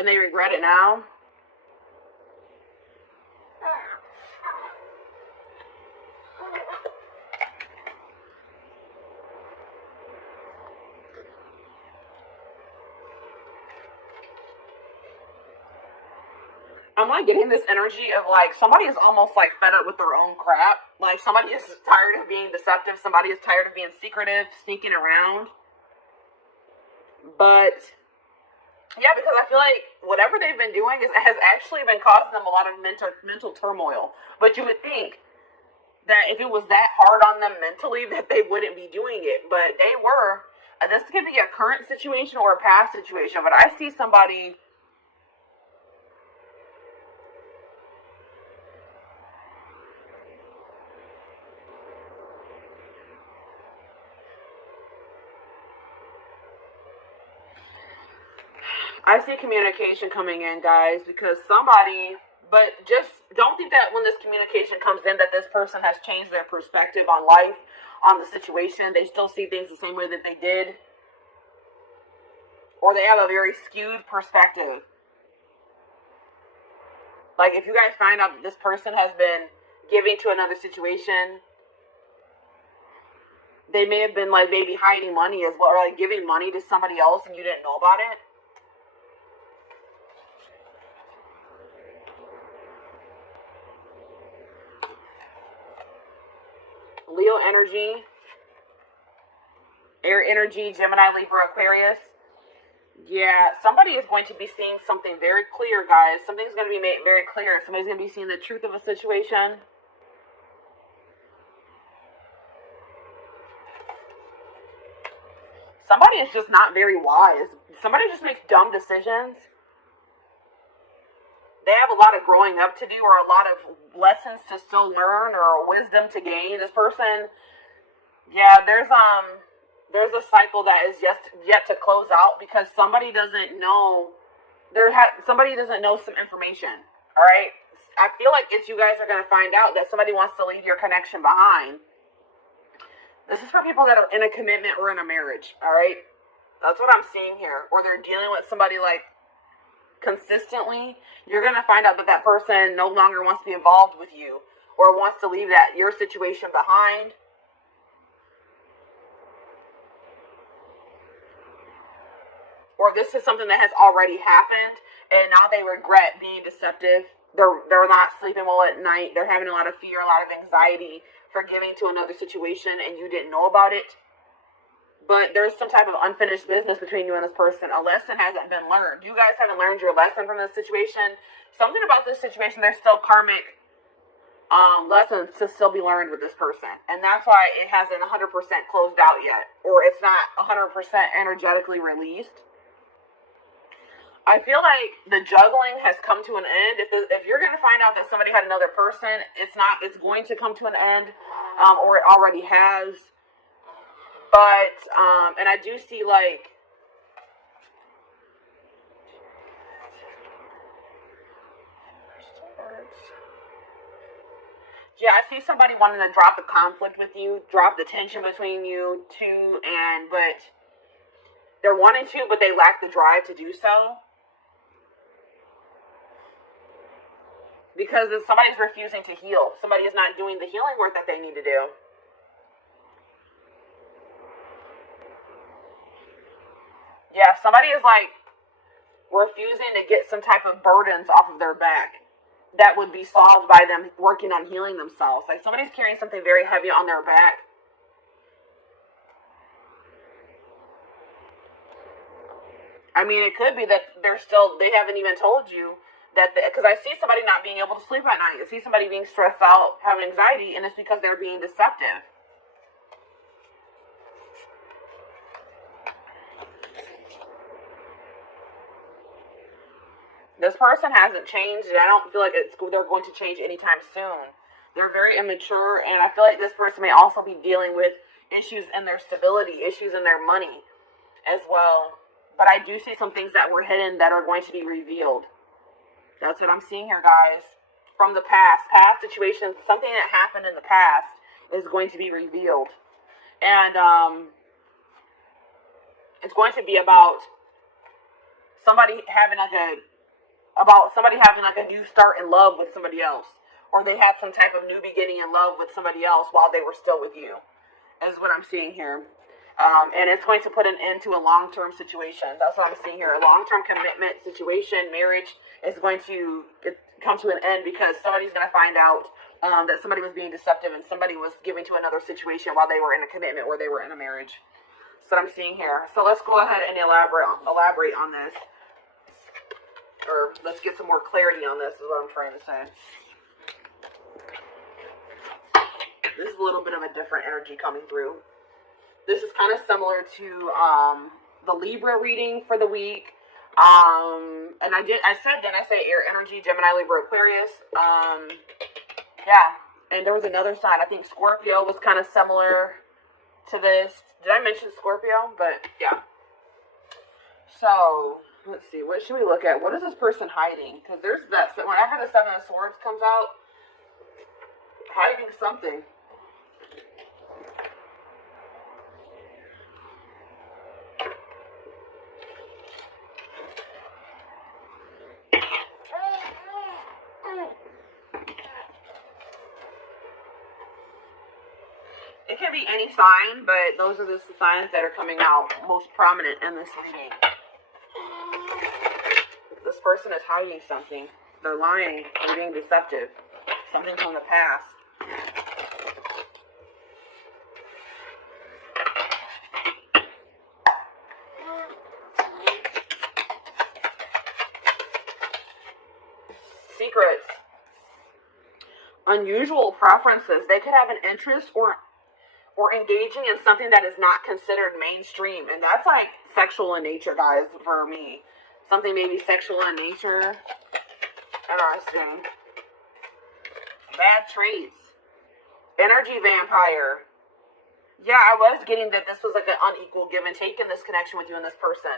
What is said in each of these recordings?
and they regret it now. I'm like getting this energy of like somebody is almost like fed up with their own crap. Like somebody is tired of being deceptive. Somebody is tired of being secretive, sneaking around. But yeah, because I feel like whatever they've been doing has actually been causing them a lot of mental turmoil. But you would think that if it was that hard on them mentally that they wouldn't be doing it. But they were. And this could be a current situation or a past situation. But I see somebody... I see communication coming in, guys, because somebody, but just don't think that when this communication comes in that this person has changed their perspective on life, on the situation. They still see things the same way that they did. Or they have a very skewed perspective. Like if you guys find out that this person has been giving to another situation, they may have been like maybe hiding money as well, or like giving money to somebody else and you didn't know about it. Leo energy, air energy, Gemini, Libra, Aquarius. Yeah, somebody is going to be seeing something very clear, guys. Something's going to be made very clear. Somebody's going to be seeing the truth of a situation. Somebody is just not very wise. Somebody just makes dumb decisions. They have a lot of growing up to do, or a lot of lessons to still learn, or wisdom to gain. This person, yeah, there's a cycle that is yet to close out because somebody doesn't know. Somebody doesn't know some information. All right, I feel like it's you guys are going to find out that somebody wants to leave your connection behind. This is for people that are in a commitment or in a marriage. All right, that's what I'm seeing here. Or they're dealing with somebody like consistently. You're going to find out that that person no longer wants to be involved with you or wants to leave your situation behind. Or this is something that has already happened and now they regret being deceptive. They're not sleeping well at night. They're having a lot of fear, a lot of anxiety for giving to another situation and you didn't know about it. But there's some type of unfinished business between you and this person. A lesson hasn't been learned. You guys haven't learned your lesson from this situation. Something about this situation, there's still karmic lessons to still be learned with this person. And that's why it hasn't 100% closed out yet. Or it's not 100% energetically released. I feel like the juggling has come to an end. If you're going to find out that somebody had another person, it's going to come to an end. Or it already has. But, and I do see like, yeah, I see somebody wanting to drop the conflict with you, drop the tension between you two, but they're wanting to, but they lack the drive to do so. Because somebody's refusing to heal. Somebody is not doing the healing work that they need to do. Yeah, somebody is like refusing to get some type of burdens off of their back that would be solved by them working on healing themselves. Like somebody's carrying something very heavy on their back. I mean, it could be that they haven't even told you that, because I see somebody not being able to sleep at night. I see somebody being stressed out, having anxiety, and it's because they're being deceptive. This person hasn't changed, and I don't feel like they're going to change anytime soon. They're very immature, and I feel like this person may also be dealing with issues in their stability, issues in their money as well. But I do see some things that were hidden that are going to be revealed. That's what I'm seeing here, guys. From the past situations, something that happened in the past is going to be revealed. And it's going to be about somebody having like about somebody having like a new start in love with somebody else, or they had some type of new beginning in love with somebody else while they were still with you, is what I'm seeing here. And it's going to put an end to a long-term situation. That's what I'm seeing here. A long-term commitment situation, marriage, is going to come to an end because somebody's going to find out that somebody was being deceptive and somebody was giving to another situation while they were in a commitment or they were in a marriage. That's what I'm seeing here. So let's go ahead and elaborate on this. Or let's get some more clarity on this is what I'm trying to say. This is a little bit of a different energy coming through. This is kind of similar to the Libra reading for the week. And I say air energy, Gemini, Libra, Aquarius. Yeah. And there was another sign. I think Scorpio was kind of similar to this. Did I mention Scorpio? But yeah. So let's see. What should we look at? What is this person hiding? Because there's that. Whenever the Seven of Swords comes out, hiding something. It can be any sign, but those are the signs that are coming out most prominent in this reading. This person is hiding something. They're lying. They're being deceptive. Something from the past. Secrets. Unusual preferences. They could have an interest or engaging in something that is not considered mainstream. And that's like sexual in nature, guys, for me. Something maybe sexual in nature. Interesting. Bad traits. Energy vampire. Yeah, I was getting that this was like an unequal give and take in this connection with you and this person.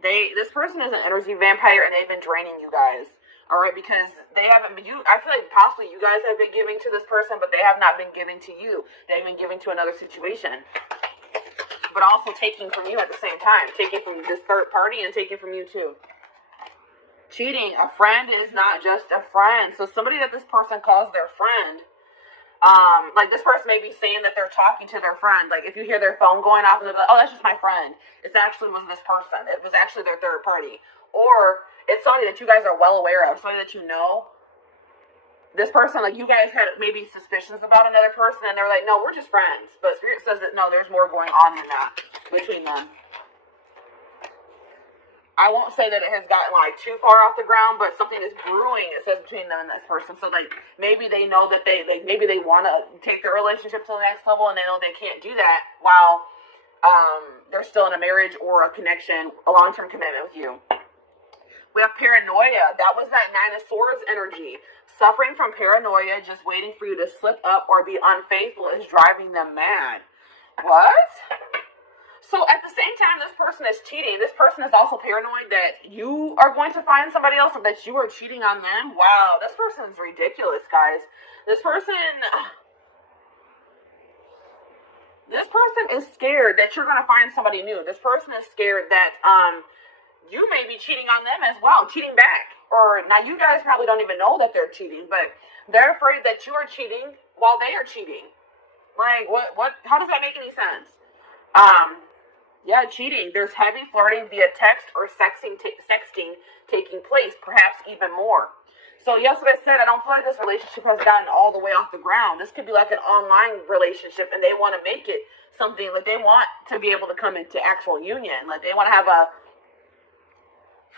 This person is an energy vampire and they've been draining you guys. Alright, because they haven't been, I feel like possibly you guys have been giving to this person, but they have not been giving to you. They've been giving to another situation. But also taking from you at the same time. Taking from this third party and taking from you too. Cheating. A friend is not just a friend. So somebody that this person calls their friend, like this person may be saying that they're talking to their friend. Like if you hear their phone going off and they're like, oh, that's just my friend. It actually was this person. It was actually their third party. Or it's somebody that you guys are well aware of, somebody that you know. This person, like you guys had maybe suspicions about another person, and they're like, no, we're just friends. But Spirit says that, no, there's more going on than that between them. I won't say that it has gotten like too far off the ground, but something is brewing, it says, between them and this person. So like maybe they know that maybe they want to take their relationship to the next level, and they know they can't do that while they're still in a marriage or a connection, a long-term commitment with you. We have paranoia. That was that Nine of Swords energy. Suffering from paranoia, just waiting for you to slip up or be unfaithful is driving them mad. What? So at the same time this person is cheating, this person is also paranoid that you are going to find somebody else or that you are cheating on them. Wow, this person is ridiculous, guys. This person is scared that you're going to find somebody new. This person is scared that you may be cheating on them as well, cheating back. Or now you guys probably don't even know that they're cheating, but they're afraid that you are cheating while they are cheating. Like what how does that make any sense? Yeah, cheating. There's heavy flirting via text or sexting taking place, perhaps even more. So yes, what I said, I don't feel like this relationship has gotten all the way off the ground. This could be like an online relationship and they want to make it something like they want to be able to come into actual union. Like they want to have a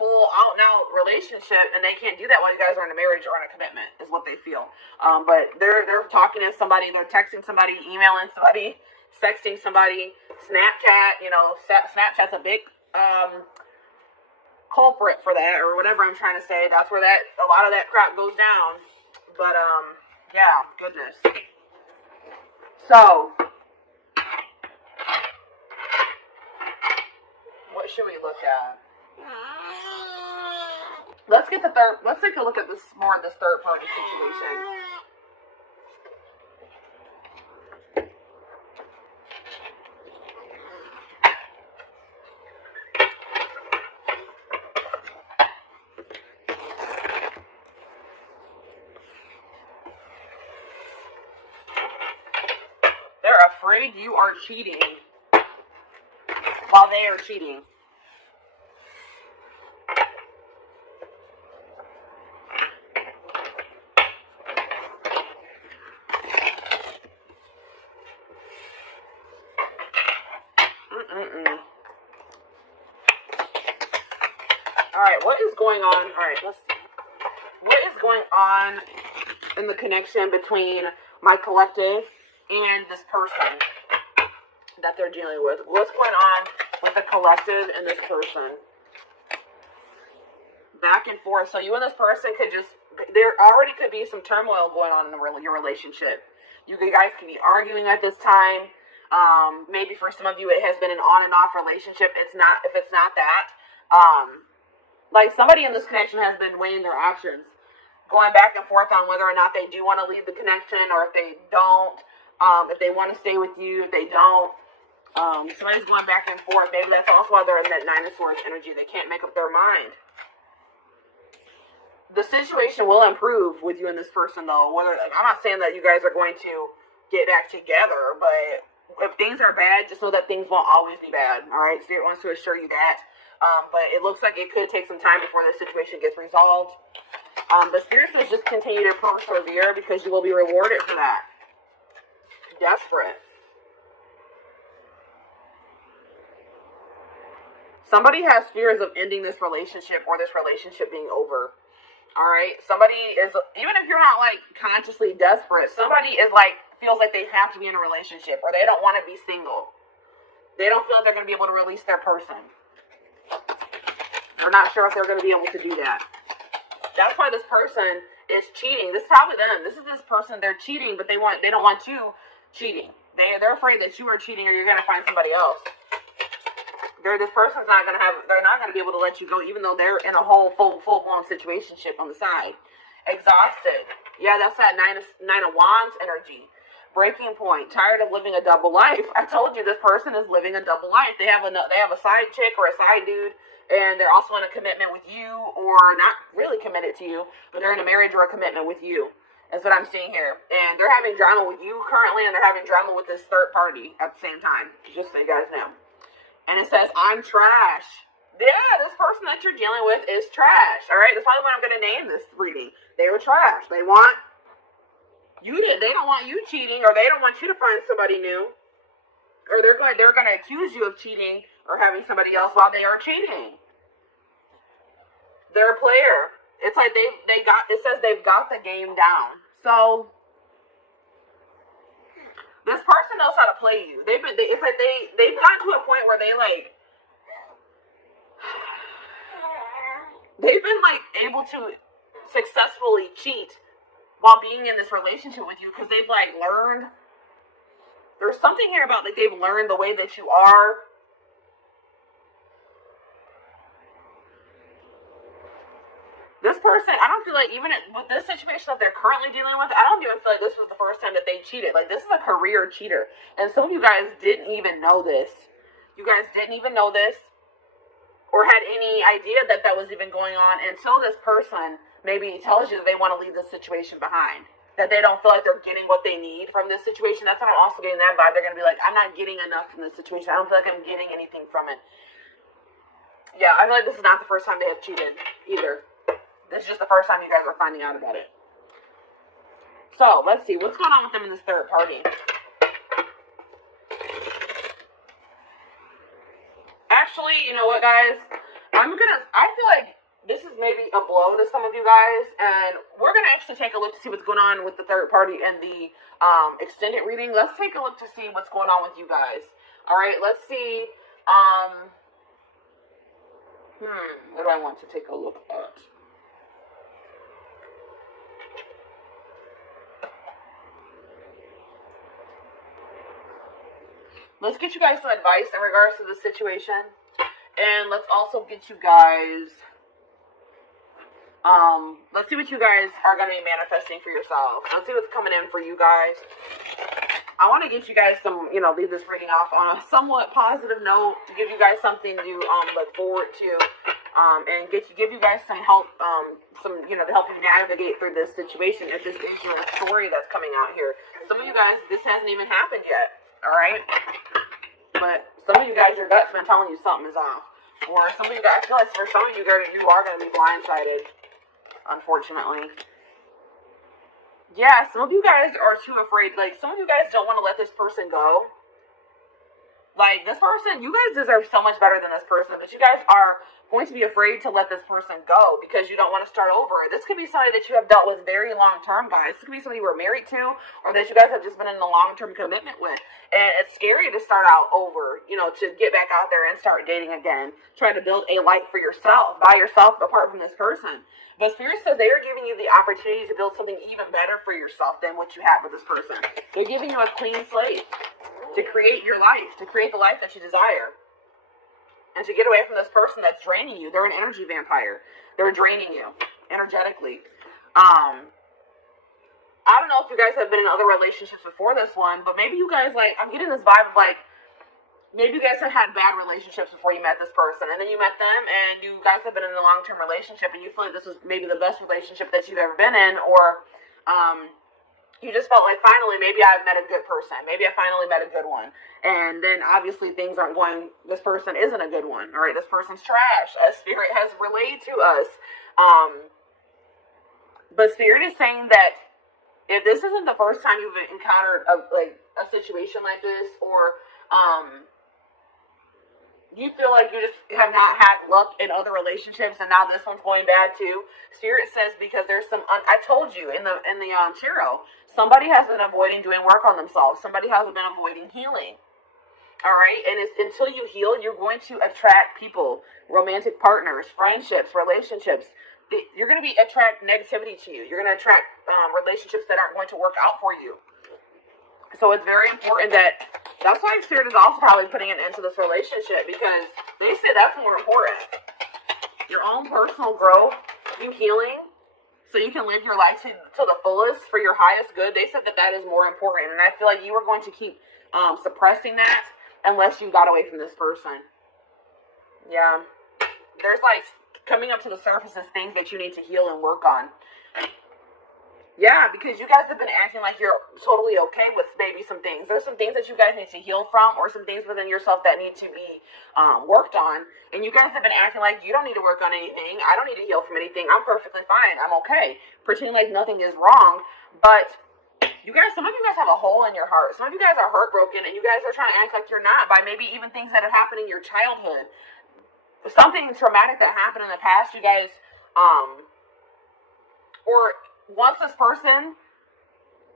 full out and out relationship, and they can't do that while you guys are in a marriage or in a commitment, is what they feel. But they're talking to somebody, they're texting somebody, emailing somebody, sexting somebody, Snapchat. You know, Snapchat's a big culprit for that, or whatever I'm trying to say. That's where a lot of that crap goes down. But yeah, goodness. So what should we look at? Let's take a look at this more of this third party situation. afraid you are cheating while they are cheating. Alright, what is going on? Alright, let's see. What is going on in the connection between my collective and this person that they're dealing with? What's going on with the collective and this person? Back and forth. So you and this person could just, there already could be some turmoil going on in your relationship. You guys could be arguing at this time. Maybe for some of you it has been an on and off relationship. If it's not that, like somebody in this connection has been weighing their options, going back and forth on whether or not they do want to leave the connection, or if they don't, if they want to stay with you, if they don't. Somebody's going back and forth. Maybe that's also why they're in that Nine of Swords energy. They can't make up their mind. The situation will improve with you and this person, though. I'm not saying that you guys are going to get back together, but if things are bad, just know that things won't always be bad. All right, Spirit wants to assure you that. But it looks like it could take some time before this situation gets resolved. But Spirit says just continue to persevere, because you will be rewarded for that. Desperate. Somebody has fears of ending this relationship, or this relationship being over. Alright? Somebody is, even if you're not like consciously desperate, somebody is like, feels like they have to be in a relationship, or they don't want to be single. They don't feel like they're going to be able to release their person. They're not sure if they're going to be able to do that. That's why this person is cheating. This is probably them. This is this person. They're cheating, but they don't want you cheating. They're afraid that you are cheating, or you're going to find somebody else. This person's not going to they're not going to be able to let you go, even though they're in a whole full-blown situationship on the side. Exhausted. Yeah, that's that Nine of Wands energy. Breaking point. Tired of living a double life. I told you this person is living a double life. They have a side chick or a side dude, and they're also in a commitment with you, or not really committed to you, but they're in a marriage or a commitment with you. That's what I'm seeing here. And they're having drama with you currently, and they're having drama with this third party at the same time. Just so you guys know. And it says, I'm trash. Yeah, this person that you're dealing with is trash. All right, that's probably what I'm going to name this reading. They were trash. They want you to. They don't want you cheating, or they don't want you to find somebody new, or they're going to accuse you of cheating or having somebody else while they are cheating. They're a player. It's like it says they've got the game down. So this person knows how to play you. They've gotten to a point where they've been able to successfully cheat while being in this relationship with you, because they've learned. There's something here about they've learned the way that you are. This person, I don't feel like, even with this situation that they're currently dealing with, I don't even feel like this was the first time that they cheated. This is a career cheater. And some of you guys didn't even know this. You guys didn't even know this, or had any idea that was even going on, until this person maybe tells you that they want to leave this situation behind. That they don't feel like they're getting what they need from this situation. That's what I'm also getting that vibe. They're going to be like, I'm not getting enough from this situation. I don't feel like I'm getting anything from it. Yeah, I feel like this is not the first time they have cheated either. This is just the first time you guys are finding out about it. So, let's see. What's going on with them in this third party? Actually, you know what, guys? I feel like this is maybe a blow to some of you guys. And we're going to actually take a look to see what's going on with the third party and the extended reading. Let's take a look to see what's going on with you guys. Alright, let's see. What do I want to take a look at? Let's get you guys some advice in regards to the situation. And let's also get you guys, let's see what you guys are going to be manifesting for yourselves. Let's see what's coming in for you guys. I want to get you guys some, leave this reading off on a somewhat positive note, to give you guys something to look forward to, and give you guys some help, to help you navigate through this situation, if this is your story that's coming out here. Some of you guys, this hasn't even happened yet. All right? But some of you guys, your gut's been telling you something is off. Or some of you guys, I feel like for some of you guys, you are going to be blindsided, unfortunately. Yeah, some of you guys are too afraid. Like, some of you guys don't want to let this person go. Like, this person, you guys deserve so much better than this person, but you guys are going to be afraid to let this person go because you don't want to start over. This could be somebody that you have dealt with very long term, guys. This could be somebody you were married to, or that you guys have just been in a long-term commitment with. And it's scary to start out over, you know, to get back out there and start dating again. Try to build a life for yourself, by yourself, apart from this person. But Spirit says they are giving you the opportunity to build something even better for yourself than what you had with this person. They're giving you a clean slate to create your life, to create the life that you desire. And to get away from this person that's draining you. They're an energy vampire. They're draining you energetically. I don't know if you guys have been in other relationships before this one, but maybe you guys, like, I'm getting this vibe of, like, maybe you guys have had bad relationships before you met this person, and then you met them, and you guys have been in a long-term relationship, and you feel like this was maybe the best relationship that you've ever been in, or you just felt like, finally, maybe I've met a good person. Maybe I finally met a good one. And then, obviously, things aren't going, this person isn't a good one. All right, this person's trash, as Spirit has relayed to us. But Spirit is saying that if this isn't the first time you've encountered a situation like this, or you feel like you just have not had luck in other relationships, and now this one's going bad too, Spirit says because there's some, I told you in the tarot, somebody has been avoiding doing work on themselves. Somebody has been avoiding healing. All right, and it's until you heal, you're going to attract people, romantic partners, friendships, relationships. You're going to attract negativity to you. You're going to attract relationships that aren't going to work out for you. So it's very important that's why Spirit is also probably putting an end to this relationship, because they say that's more important. Your own personal growth, you healing, so you can live your life to the fullest for your highest good. They said that is more important, and I feel like you were going to keep suppressing that unless you got away from this person. Yeah. There's, like, coming up to the surface is things that you need to heal and work on. Yeah, because you guys have been acting like you're totally okay with maybe some things. There's some things that you guys need to heal from, or some things within yourself that need to be worked on. And you guys have been acting like you don't need to work on anything. I don't need to heal from anything. I'm perfectly fine. I'm okay. Pretending like nothing is wrong. But you guys, some of you guys have a hole in your heart. Some of you guys are heartbroken, and you guys are trying to act like you're not by maybe even things that have happened in your childhood. Something traumatic that happened in the past, you guys, or once this person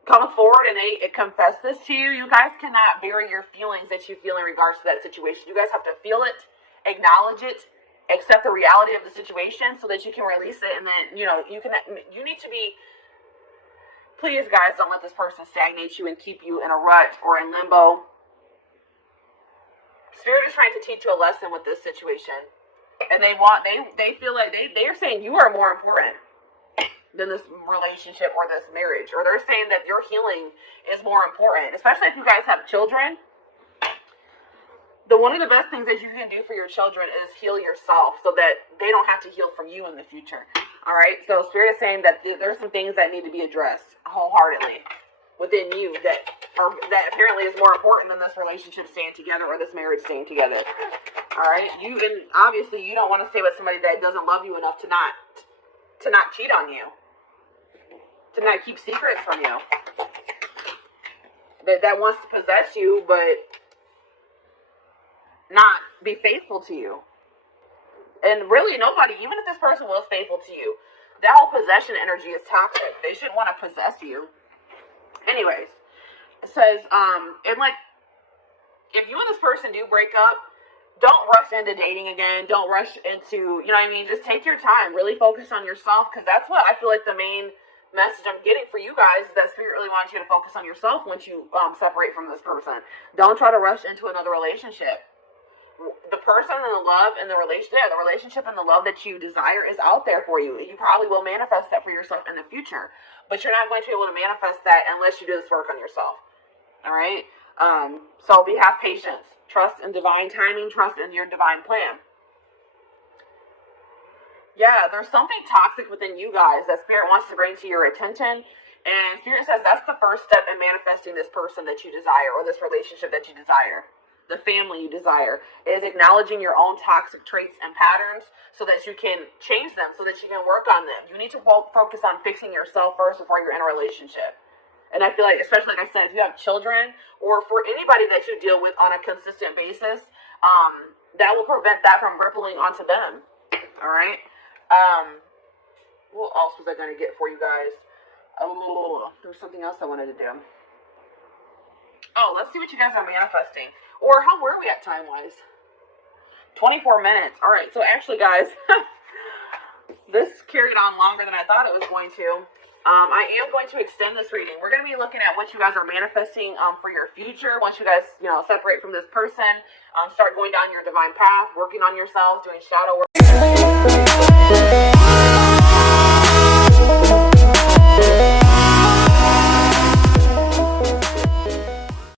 comes forward and they confess this to you, you guys cannot bury your feelings that you feel in regards to that situation. You guys have to feel it, acknowledge it, accept the reality of the situation so that you can release it, and then, you need to be, please guys, don't let this person stagnate you and keep you in a rut or in limbo. Spirit is trying to teach you a lesson with this situation. And they feel like they are saying you are more important than this relationship or this marriage. Or they're saying that your healing is more important. Especially if you guys have children. One of the best things that you can do for your children is heal yourself so that they don't have to heal from you in the future. Alright? So Spirit is saying that there's some things that need to be addressed wholeheartedly within you that apparently is more important than this relationship staying together or this marriage staying together. Alright? And obviously you don't want to stay with somebody that doesn't love you enough to not cheat on you. To not keep secrets from you. That wants to possess you but not be faithful to you. And really nobody, even if this person was faithful to you, that whole possession energy is toxic. They shouldn't want to possess you. Anyways, it says, and like, if you and this person do break up, don't rush into dating again. Don't rush into, just take your time. Really focus on yourself, because that's what I feel like the main message I'm getting for you guys is that Spirit really wants you to focus on yourself once you separate from this person. Don't try to rush into another relationship. The person and the love and the relationship and the love that you desire is out there for you. You probably will manifest that for yourself in the future, but you're not going to be able to manifest that unless you do this work on yourself. All right. So have patience, trust in divine timing, trust in your divine plan. Yeah, there's something toxic within you guys that Spirit wants to bring to your attention. And Spirit says that's the first step in manifesting this person that you desire, or this relationship that you desire, the family you desire, is acknowledging your own toxic traits and patterns so that you can change them, so that you can work on them. You need to focus on fixing yourself first before you're in a relationship. And I feel like, especially like I said, if you have children, or for anybody that you deal with on a consistent basis, that will prevent that from rippling onto them. All right. What else was I going to get for you guys? Oh, there was something else I wanted to do. Oh, let's see what you guys are manifesting. Or how were we at time-wise? 24 minutes. All right. So actually, guys, this carried on longer than I thought it was going to. I am going to extend this reading. We're going to be looking at what you guys are manifesting for your future. Once you guys, separate from this person, start going down your divine path, working on yourselves, doing shadow work.